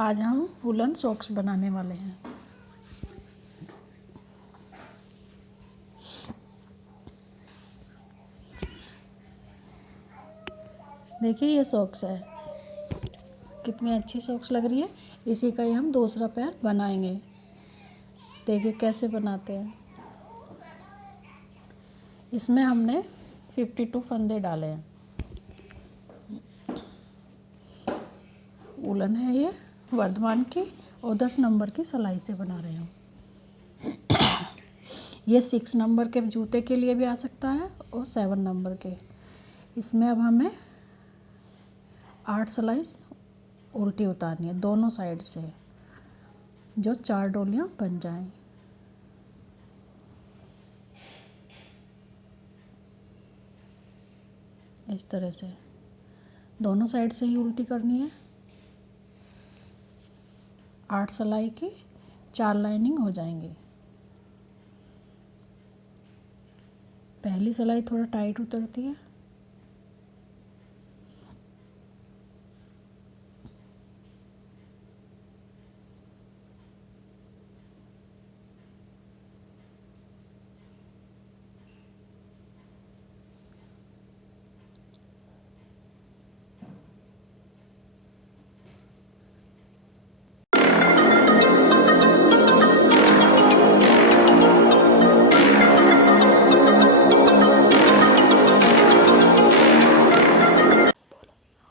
आज हम woollen socks बनाने वाले हैं। देखिए ये सॉक्स है, कितनी अच्छी सॉक्स लग रही है। इसी का ही हम दूसरा पैर बनाएंगे। देखिए कैसे बनाते हैं। इसमें हमने 52 फंदे डाले हैं। वूलन है ये वर्धमान की, और 10 नंबर की सिलाई से बना रहे हैं। ये 6 नंबर के जूते के लिए भी आ सकता है और 7 नंबर के। इसमें अब हमें 8 सिलाई उल्टी उतारनी है दोनों साइड से, जो 4 डोलियां बन जाएं। इस तरह से दोनों साइड से ही उल्टी करनी है। 8 सिलाई की 4 लाइनिंग हो जाएंगी। पहली सिलाई थोड़ा टाइट उतरती है।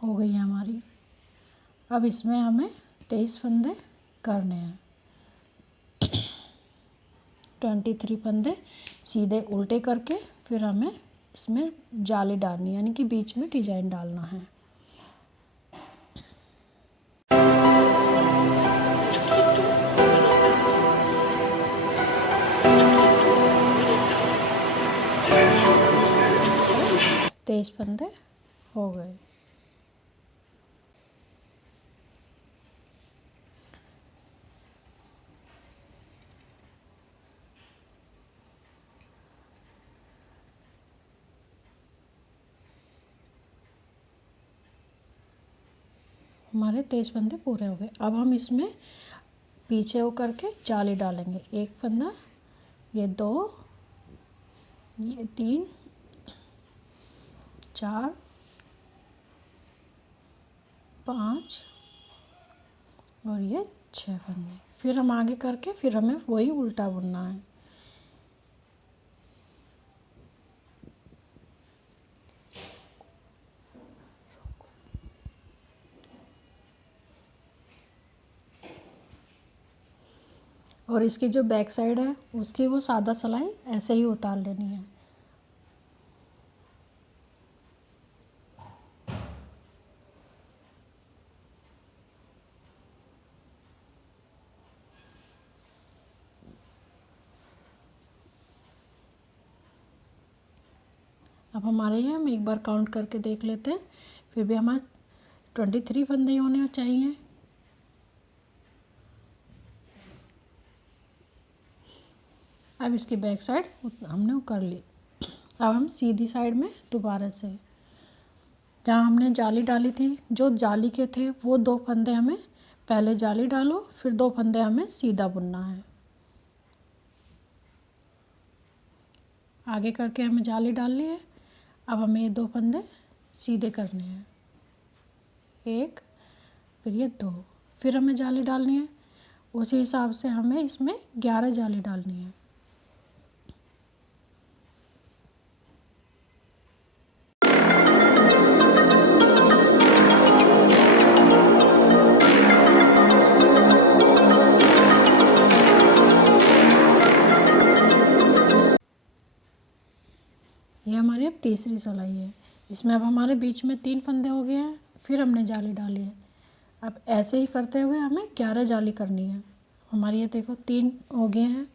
हो गई है हमारी। अब इसमें हमें 23 फंदे करने हैं। 23 फंदे सीधे उल्टे करके फिर हमें इसमें जाली डालनी है, यानी कि बीच में डिजाइन डालना है। तेईस फंदे हो गए। हमारे 23 फंदे पूरे हो गए। अब हम इसमें पीछे हो करके जाली डालेंगे। एक फंदा, ये 2, ये 3, 4, 5 और ये 6 फंदे। फिर हम आगे करके फिर हमें वही उल्टा बुनना है। और इसकी जो बैक साइड है उसकी वो सादा सिलाई ऐसे ही उतार लेनी है। अब हमारे ये हम एक बार काउंट करके देख लेते हैं। फिर भी हमारे 23 फंदे होने चाहिए। अब इसकी बैक साइड हमने कर ली। अब हम सीधी साइड में दोबारा से जहाँ हमने जाली डाली थी, जो जाली के थे वो 2 फंदे हमें पहले जाली डालो, फिर 2 फंदे हमें सीधा बुनना है। आगे करके हमें जाली डालनी है। अब हमें ये 2 फंदे सीधे करने हैं, 1, फिर ये 2, फिर हमें जाली डालनी है। उसी हिसाब से हमें इसमें 11 जाली डालनी है। ये हमारी अब तीसरी सिलाई है। इसमें अब हमारे बीच में 3 फंदे हो गए हैं। फिर हमने जाली डाली है। अब ऐसे ही करते हुए हमें 11 जाली करनी है। हमारी ये देखो 3 हो गए हैं।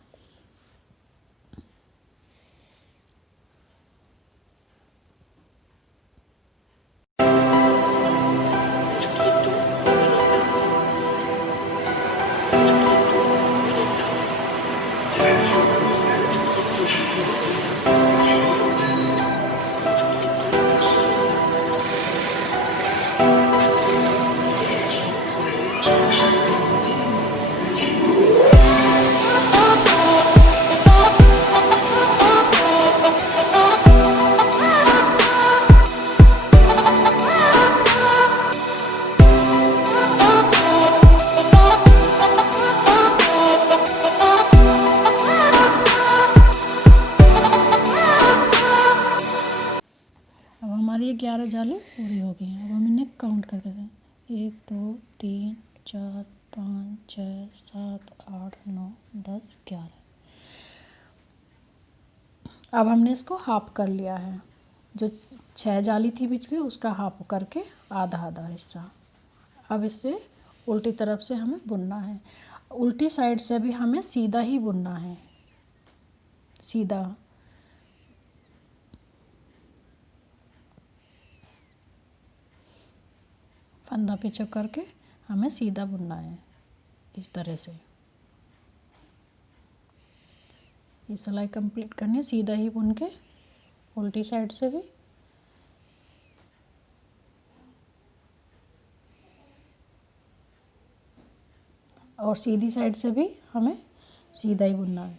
हमारी 11 जाली पूरी हो गई हैं। अब हम इन्हें काउंट करके दें, 1 2 3 4 5 6 7 8 9 10 11। अब हमने इसको हाफ कर लिया है, जो 6 जाली थी बीच में उसका हाफ करके आधा आधा हिस्सा। अब इसे उल्टी तरफ से हमें बुनना है। उल्टी साइड से भी हमें सीधा ही बुनना है, सीधा। फंदा पीछे करके हमें सीधा बुनना है इस तरह से। ये सिलाई कंप्लीट करनी है सीधा ही बुन के, उल्टी साइड से भी। और सीधी साइड से भी हमें सीधा ही बुनना है,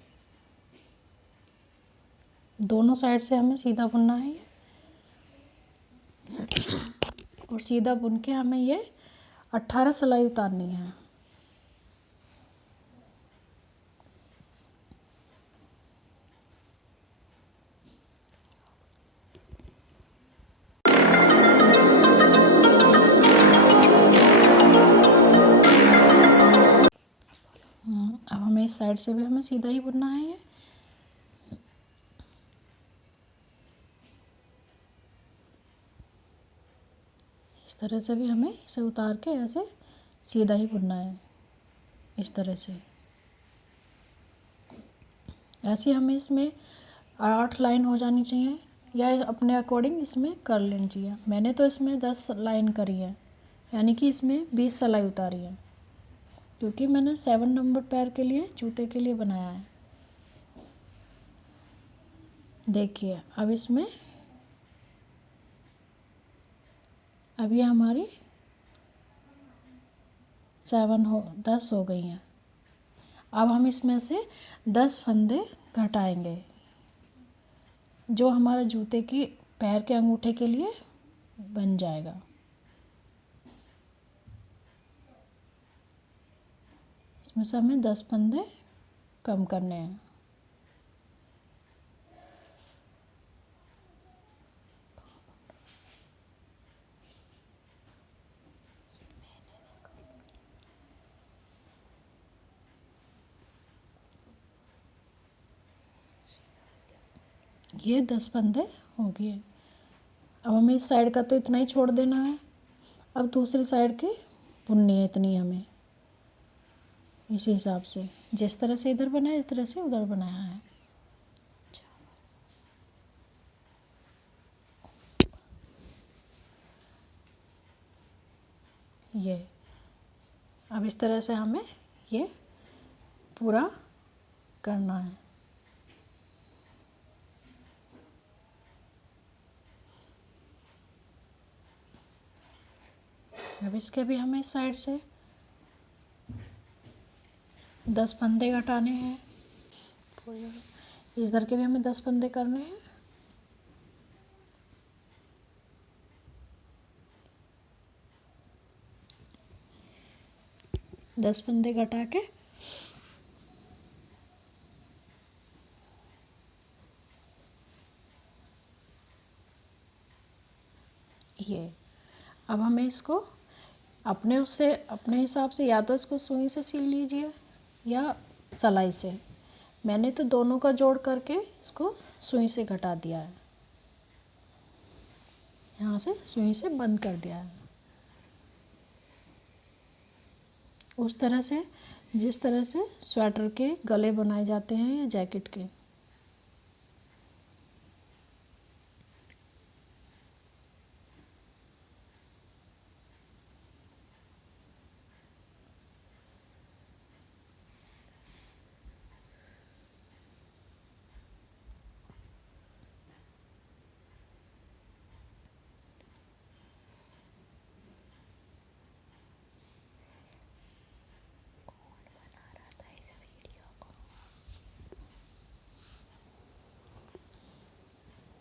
दोनों साइड से हमें सीधा बुनना है ये। और सीधा बुन के हमें ये 18 सिलाई उतारनी है। अब हमें इस साइड से भी हमें सीधा ही बुनना है ये। इस तरह से भी हमें इसे उतार के ऐसे सीधा ही बुनना है, इस तरह से। ऐसे हमें इसमें 8 लाइन हो जानी चाहिए, या अपने अकॉर्डिंग इसमें कर लेनी चाहिए। मैंने तो इसमें 10 लाइन करी है, यानी कि इसमें 20 सिलाई उतारी है, क्योंकि मैंने 7 नंबर पैर के लिए जूते के लिए बनाया है। देखिए अब इसमें अब ये हमारी 10 हो गई हैं। अब हम इसमें से 10 फंदे घटाएंगे, जो हमारे जूते की पैर के अंगूठे के लिए बन जाएगा। इसमें से हमें 10 फंदे कम करने हैं। ये 10 फंदे हो गए। अब हमें इस साइड का तो इतना ही छोड़ देना है। अब दूसरी साइड की बुननी है इतनी हमें, इसी हिसाब से जिस तरह से इधर बनाया इस तरह से उधर बनाया है। ये अब इस तरह से हमें ये पूरा करना है। अब इसके भी हमें इस साइड से 10 फंदे घटाने हैं। इधर के भी हमें 10 फंदे करने हैं। दस फंदे घटा के ये अब हमें इसको अपने हिसाब से या तो इसको सुई से सिल लीजिए या सिलाई से। मैंने तो दोनों का जोड़ करके इसको सुई से घटा दिया है, यहाँ से सुई से बंद कर दिया है। उस तरह से जिस तरह से स्वेटर के गले बनाए जाते हैं या जैकेट के।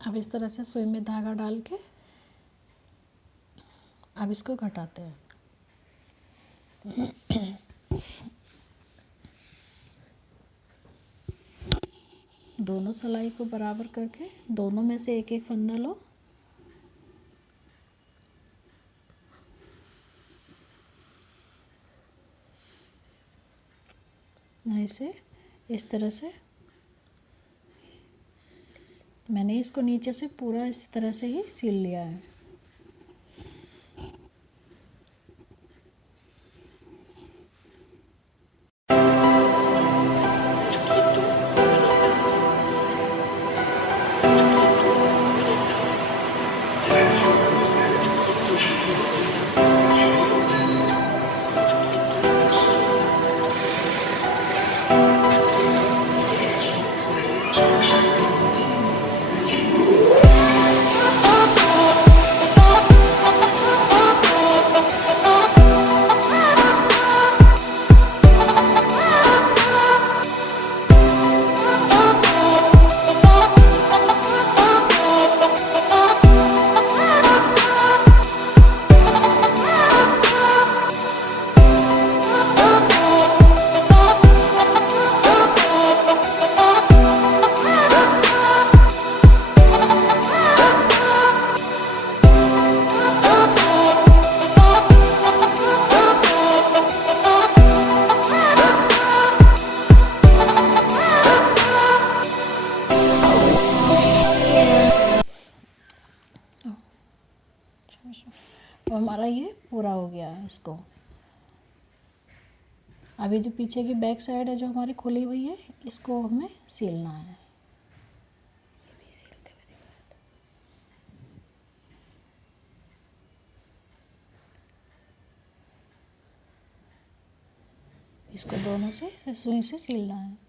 अब इस तरह से सुई में धागा डाल के अब इसको घटाते हैं। दोनों सिलाई को बराबर करके दोनों में से एक एक फंदा लो ऐसे इस तरह से मैंने इसको नीचे से पूरा इस तरह से ही सील लिया है। तो हमारा ये पूरा हो गया है। इसको अभी जो पीछे की बैक साइड है जो हमारी खुली हुई है, इसको हमें सीलना है। इसको दोनों से सुई से सीलना है।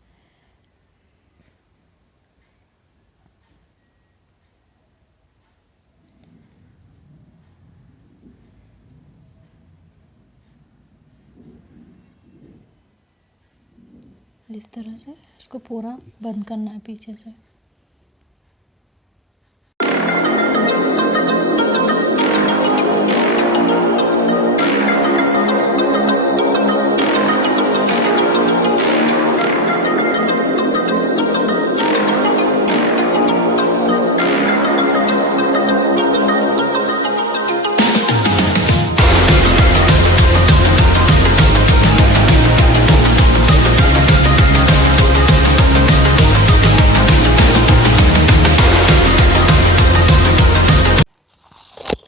इस तरह से इसको पूरा बंद करना है पीछे से।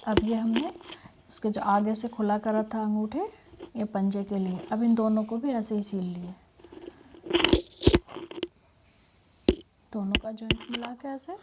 अब ये हमने उसके जो आगे से खुला करा था अंगूठे, ये पंजे के लिए, अब इन दोनों को भी ऐसे ही सील लिए। दोनों का जॉइंट मिला के ऐसे